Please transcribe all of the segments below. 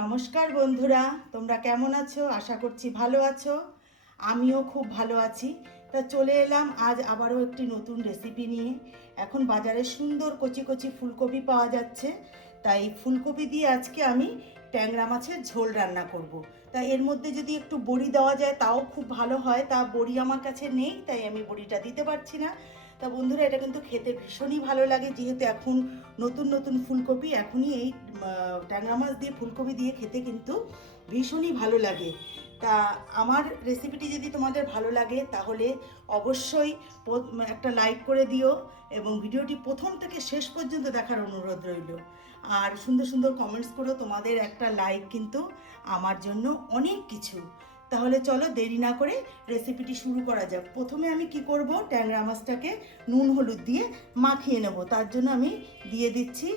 নমস্কার বন্ধুরা, তোমরা কেমন আছো? আশা করছি ভালো আছো। আমিও খুব ভালো আছি। তা চলে এলাম আজ আবারও একটি নতুন রেসিপি নিয়ে। এখন বাজারে সুন্দর কচি কচি ফুলকপি পাওয়া যাচ্ছে। তাই ফুলকপি দিয়ে আজকে আমি ট্যাংরা মাছের ঝোল রান্না করব। তা এর মধ্যে যদি একটু বড়ি দেওয়া যায়, তাও খুব ভালো হয়। তা বড়ি আমার কাছে নেই, তাই আমি বড়িটা দিতে পারছি না। তা বন্ধুরা, এটা কিন্তু খেতে ভীষণই ভালো লাগে। যেহেতু এখন নতুন নতুন ফুলকপি, এখনই এই ট্যাংরা মাছ দিয়ে ফুলকপি দিয়ে খেতে কিন্তু ভীষণই ভালো লাগে। তা আমার রেসিপিটি যদি তোমাদের ভালো লাগে, তাহলে অবশ্যই একটা লাইক করে দিও এবং ভিডিওটি প্রথম থেকে শেষ পর্যন্ত দেখার অনুরোধ রইল। আর সুন্দর সুন্দর কমেন্টস করো তোমাদের একটা লাইক কিন্তু আমার জন্য অনেক কিছু। তাহলে চলো দেরি না করে রেসিপিটি শুরু করা যাক। প্রথমে আমি কি করব? ট্যাংরা মাছটাকে নুন হলুদ দিয়ে মাখিয়ে নেব। তার জন্য আমি দিয়ে দিচ্ছি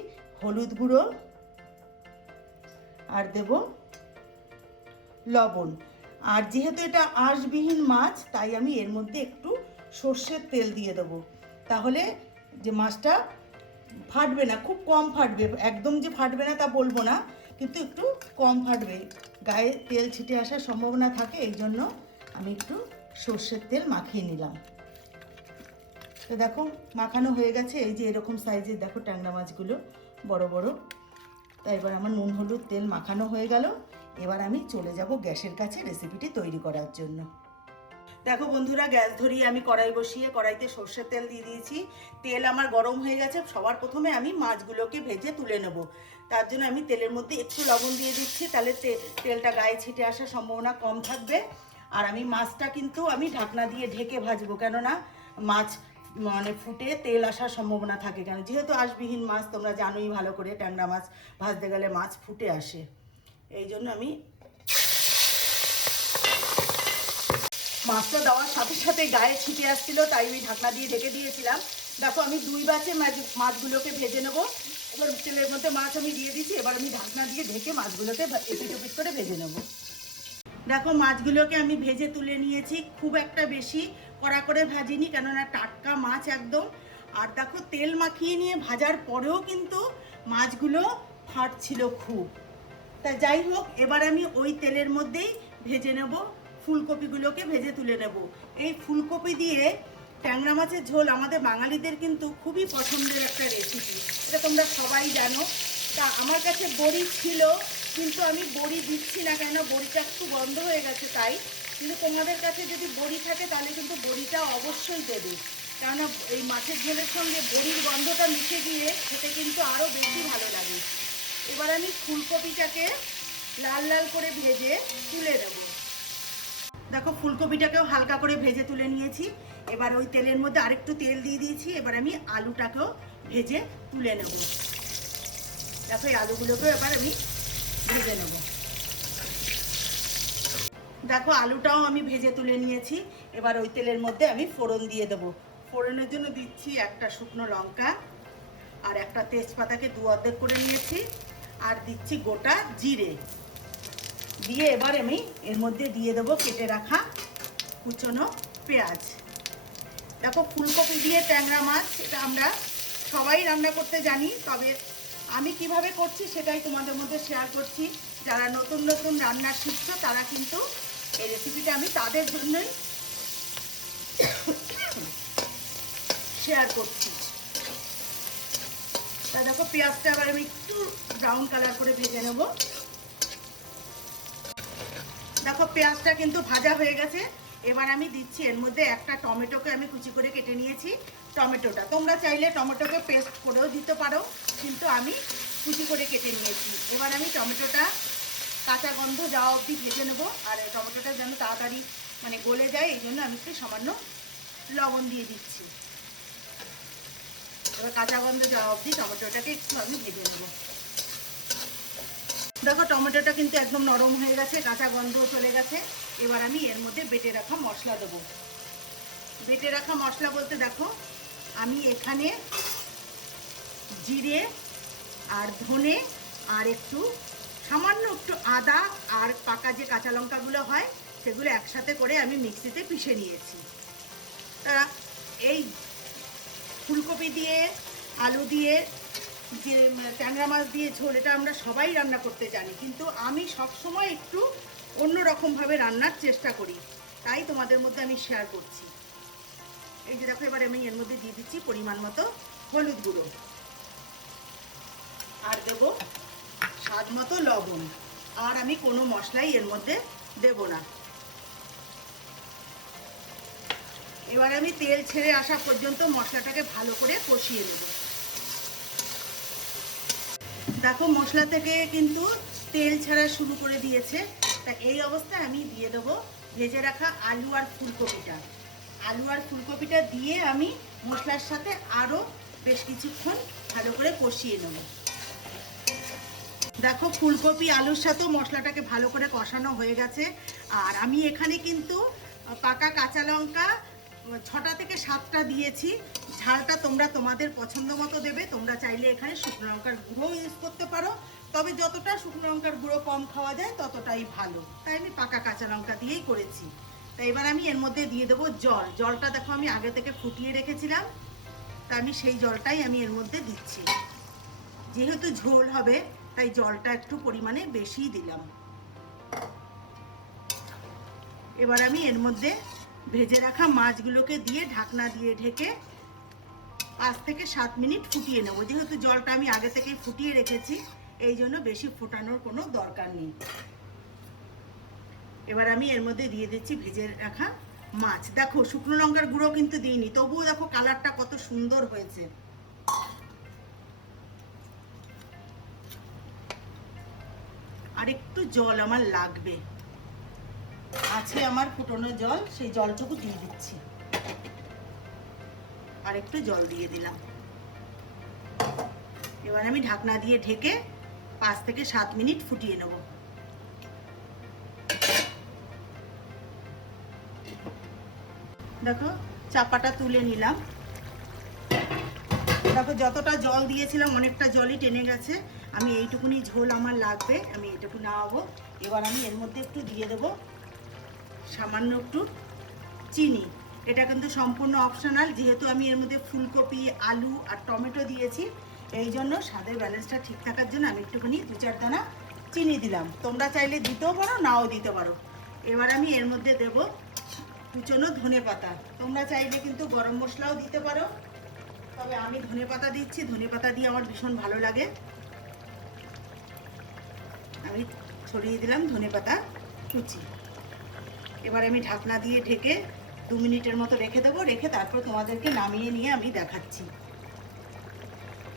হলুদ গুঁড়ো আর দেব লবণ। আর যেহেতু এটা আঁশবিহীন মাছ, তাই আমি এর মধ্যে একটু সর্ষের তেল দিয়ে দেবো। তাহলে যে মাছটা ফাটবে না, খুব কম ফাটবে। একদম যে ফাটবে না তা বলব না। কিন্তু একটু কম ফাটবে গায়ে তেল ছিটে আসার সম্ভাবনা থাকে, এই জন্য আমি একটু সর্ষের তেল মাখিয়ে নিলাম। তো দেখো, মাখানো হয়ে গেছে, এই যে এরকম সাইজের দেখো ট্যাংরা মাছগুলো, বড় বড়। তা এবার আমার নুন হলুদ তেল মাখানো হয়ে গেল। এবার আমি চলে যাব গ্যাসের কাছে রেসিপিটি তৈরি করার জন্য। দেখো বন্ধুরা, গ্যাস ধরিয়ে আমি কড়াই বসিয়ে কড়াইতে সর্ষের তেল দিয়ে দিয়েছি। তেল আমার গরম হয়ে গেছে, সবার প্রথমে আমি মাছগুলোকে ভেজে তুলে নেব। তার জন্য আমি তেলের মধ্যে একটু লবণ দিয়ে দিচ্ছি, তাহলে তেলটা গায়ে ছিটে আসার সম্ভাবনা কম থাকবে। আর আমি মাছটা কিন্তু আমি ঢাকনা দিয়ে ঢেকে ভাজবো, কেননা মাছ মানে ফুটে তেল আসার সম্ভাবনা থাকে কেন? যেহেতু আঁশবিহীন মাছ, তোমরা জানোই ভালো করে, ট্যাংরা মাছ ভাজতে গেলে মাছ ফুটে আসে। এই জন্য আমি মাছটা দেওয়ার সাথে সাথে গায়ে ছিটে আসছিল, তাই আমি ঢাকনা দিয়ে ঢেকে দিয়েছিলাম। দেখো, আমি দুই বাচে মাছ- মাছগুলোকে ভেজে নেব। এবার তেলের মধ্যে মাছ আমি দিয়ে দিচ্ছি এবার আমি ঢাকনা দিয়ে ঢেকে মাছগুলোকে এপিট ওপিট করে ভেজে নেব। দেখো, মাছগুলোকে আমি ভেজে তুলে নিয়েছি, খুব একটা বেশি কড়া করে ভাজিনি, কেননা টাটকা মাছ একদম। আর দেখো, তেল মাখিয়ে নিয়ে ভাজার পরেও কিন্তু মাছগুলো ফাটছিল খুব। তা যাই হোক, এবার আমি ওই তেলের মধ্যেই ভেজে নেব। ফুলকপিগুলোকে ভেজে তুলে নেব। এই ফুলকপি দিয়ে ট্যাংরা মাছের ঝোল আমাদের বাঙালিদের কিন্তু খুবই পছন্দের একটা রেসিপি এটা তোমরা সবাই জানো। তা আমার কাছে বড়ি ছিল, কিন্তু আমি বড়ি দিচ্ছি না কেন? বড়িটা একটু বন্ধ হয়ে গেছে তাই। কিন্তু তোমাদের কাছে যদি বড়ি থাকে তাহলে কিন্তু বড়িটা অবশ্যই দেবে। কেননা এই মাছের ঝোলের সঙ্গে বড়ির গন্ধটা মিশে গিয়ে খেতে কিন্তু আরও বেশি ভালো লাগে। এবার আমি ফুলকপিটাকে লাল লাল করে ভেজে তুলে নেব। দেখো, ফুলকপিটাকেও হালকা করে ভেজে তুলে নিয়েছি। এবার ওই তেলের মধ্যে আরেকটু তেল দিয়ে দিয়েছি। এবার আমি আলুটাকেও ভেজে তুলে নেব। দেখো, এই আলুগুলোকেও এবার আমি ভেজে নেব। দেখো, আলুটাও আমি ভেজে তুলে নিয়েছি। এবার ওই তেলের মধ্যে আমি ফোড়ন দিয়ে দেবো। ফোড়নের জন্য দিচ্ছি একটা শুকনো লঙ্কা আর একটা তেজপাতাকে দু অর্ধেক করে নিয়েছি। আর দিচ্ছি গোটা জিরে। দিয়ে এবার আমি এর মধ্যে দিয়ে দেবো কেটে রাখা কুচনো পেঁয়াজ। দেখো, ফুলকপি দিয়ে ট্যাংরা মাছ, এটা আমরা সবাই রান্না করতে জানি, তবে আমি কীভাবে করছি সেটাই তোমাদের মধ্যে শেয়ার করছি। যারা নতুন নতুন রান্না শিখছো, তারা কিন্তু এই রেসিপিটা আমি তাদের জন্যই শেয়ার করছি। তা দেখো, পেঁয়াজটা আবার আমি একটু ব্রাউন কালার করে ভেজে নেব। দেখো, পেঁয়াজটা কিন্তু ভাজা হয়ে গেছে। এবার আমি দিচ্ছি, এর মধ্যে একটা টমেটোকে আমি কুচি করে কেটে নিয়েছি, টমেটোটা। তোমরা চাইলে টমেটোকে পেস্ট করেও দিতে পারো, কিন্তু আমি কুচি করে কেটে নিয়েছি। এবার আমি টমেটোটা কাঁচা গন্ধ যাওয়া অবধি ভেজে নেব, আর টমেটোটা যেন তাড়াতাড়ি মানে গলে যায়, এই জন্য আমি একটু সামান্য লবণ দিয়ে দিচ্ছি। এবার কাঁচা গন্ধ যাওয়া অবধি টমেটোটাকে একটু আমি ভেজে নেব। দেখো, টমেটোটা কিন্তু একদম নরম হয়ে গেছে, কাঁচা গন্ধও চলে গেছে। এবার আমি এর মধ্যে বেটে রাখা মশলা দেবো। বেটে রাখা মশলা বলতে দেখো, আমি এখানে জিরে আর ধনে আর একটু সামান্য একটু আদা আর পাকা যে কাঁচা লঙ্কাগুলো হয়, সেগুলো একসাথে করে আমি মিক্সিতে পিষে নিয়েছি। তা এই ফুলকপি দিয়ে, আলু দিয়ে যে ট্যাংরা মাছ দিয়ে ঝোল, এটা আমরা সবাই রান্না করতে জানি। কিন্তু আমি সবসময় একটু অন্য রকমভাবে রান্নার চেষ্টা করি। তাই তোমাদের মধ্যে আমি শেয়ার করছি। এই যে দেখো, এবার আমি এর মধ্যে দিয়ে দিচ্ছি পরিমাণ মতো হলুদ গুঁড়ো। আর দেবো স্বাদ মতো লবণ। আর আমি কোনো মশলাই এর মধ্যে দেব না। এবার আমি তেল ছেড়ে আসা পর্যন্ত মশলাটাকে ভালো করে কষিয়ে নেব। দেখো, মশলা থেকে কিন্তু তেল ছাড়া শুরু করে দিয়েছে। তা এই অবস্থায় আমি দিয়ে দেবো ভেজে রাখা আলু আর ফুলকপিটা। আলু আর ফুলকপিটা দিয়ে আমি মশলার সাথে আরও বেশ কিছুক্ষণ ভালো করে কষিয়ে নেব। দেখো, ফুলকপি, আলুর সাথেও মশলাটাকে ভালো করে কষানো হয়ে গেছে। আর আমি এখানে কিন্তু পাকা কাঁচা লঙ্কা ছটা থেকে সাতটা দিয়েছি। ঝালটা তোমরা তোমাদের পছন্দ মতো দেবে, তোমরা চাইলে এখানে শুকনো লঙ্কার গুঁড়ো ইউজ করতে পারো। তবে যতটা শুকনো লঙ্কার গুঁড়ো কম খাওয়া যায়, ততটাই ভালো। তাই আমি পাকা কাঁচা লঙ্কা দিয়েই করেছি। তা এবার আমি এর মধ্যে দিয়ে দেবো জল। জলটা দেখো আমি আগে থেকে ফুটিয়ে রেখেছিলাম। তা আমি সেই জলটাই আমি এর মধ্যে দিচ্ছি। যেহেতু ঝোল হবে, তাই জলটা একটু পরিমাণে বেশিই দিলাম। এবার আমি এর মধ্যে ভেজে রাখা মাছগুলোকে দিয়ে ঢাকনা দিয়ে ঢেকে পাঁচ থেকে সাত মিনিট ফুটিয়ে নেব। যেহেতু জলটা আমি আগে থেকেই ফুটিয়ে রেখেছি, এই জন্য বেশি ফোটানোর কোনো দরকার নেই। এবার আমি এর মধ্যে দিয়ে দিচ্ছি ভেজে রাখা মাছ। দেখো, শুকনো লঙ্কার গুঁড়ো কিন্তু দিইনি, তবুও দেখো কালারটা কত সুন্দর হয়েছে। আর একটু জল আমার লাগবে। আছে আমার ফুটনো জল, সেই জলটুকু দিয়ে দিচ্ছি। আর একটু জল দিয়ে দিলাম। এবার আমি ঢাকনা দিয়ে ঢেকে পাঁচ থেকে সাত মিনিট ফুটিয়ে নেব। দেখো, চাপাটা তুলে নিলাম। দেখো, যতটা জল দিয়েছিলাম, অনেকটা জলই টেনে গেছে। আমি এইটুকুনি ঝোল আমার লাগবে, আমি এইটুকু নামাবো। এবার আমি এর মধ্যে একটু দিয়ে দেবো সামান্য একটু চিনি। এটা কিন্তু সম্পূর্ণ অপশনাল যেহেতু আমি এর মধ্যে ফুলকপি, আলু আর টমেটো দিয়েছি, এই জন্য স্বাদের ব্যালেন্সটা ঠিক থাকার জন্য আমি একটুখানি দু চার দানা চিনি দিলাম। তোমরা চাইলে দিতেও পারো, নাও দিতে পারো। এবার আমি এর মধ্যে দেবো কুচনো ধনে পাতা। তোমরা চাইলে কিন্তু গরম মশলাও দিতে পারো। তবে আমি ধনে পাতা দিচ্ছি, ধনে পাতা দিয়ে আমার ভীষণ ভালো লাগে। আমি ছড়িয়ে দিলাম ধনে পাতা কুচি। এবার আমি ঢাকনা দিয়ে ঢেকে দু মিনিটের মতো রেখে দেবো, রেখে তারপর তোমাদেরকে নামিয়ে নিয়ে আমি দেখাচ্ছি।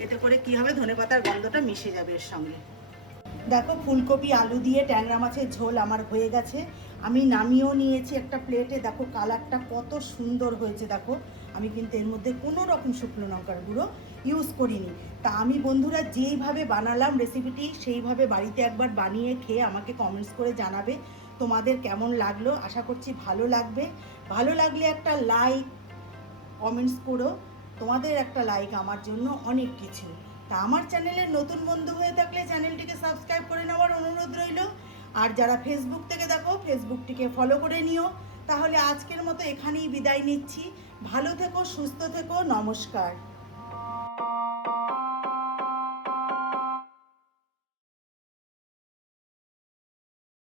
এতে করে কি হবে? ধনে পাতার গন্ধটা মিশে যাবে এর সঙ্গে। দেখো, ফুলকপি, আলু দিয়ে ট্যাংরা মাছের ঝোল আমার হয়ে গেছে। আমি নামিয়েও নিয়েছি একটা প্লেটে। দেখো, কালারটা কত সুন্দর হয়েছে, দেখো। আমি কিন্তু এর মধ্যে কোনো রকম শুকনো লঙ্কার গুঁড়ো ইউজ করিনি। তা আমি বন্ধুরা যেইভাবে বানালাম রেসিপিটি সেইভাবে বাড়িতে একবার বানিয়ে খেয়ে আমাকে কমেন্টস করে জানাবে। তোমাদের কেমন লাগল? আশা করছি ভালো লাগবে। ভালো লাগলে একটা লাইক কমেন্টস করো। তোমাদের একটা লাইক আমার জন্য অনেক কিছু। তা আমার চ্যানেলের নতুন বন্ধু হয়ে থাকলে চ্যানেলটিকে সাবস্ক্রাইব করে নেওয়ার অনুরোধ রইল। আর যারা ফেসবুক থেকে দেখো ফেসবুকটিকে ফলো করে নিও। তাহলে আজকের মতো এখানেই বিদায় নিচ্ছি। ভালো থেকো, সুস্থ থেকো, নমস্কার।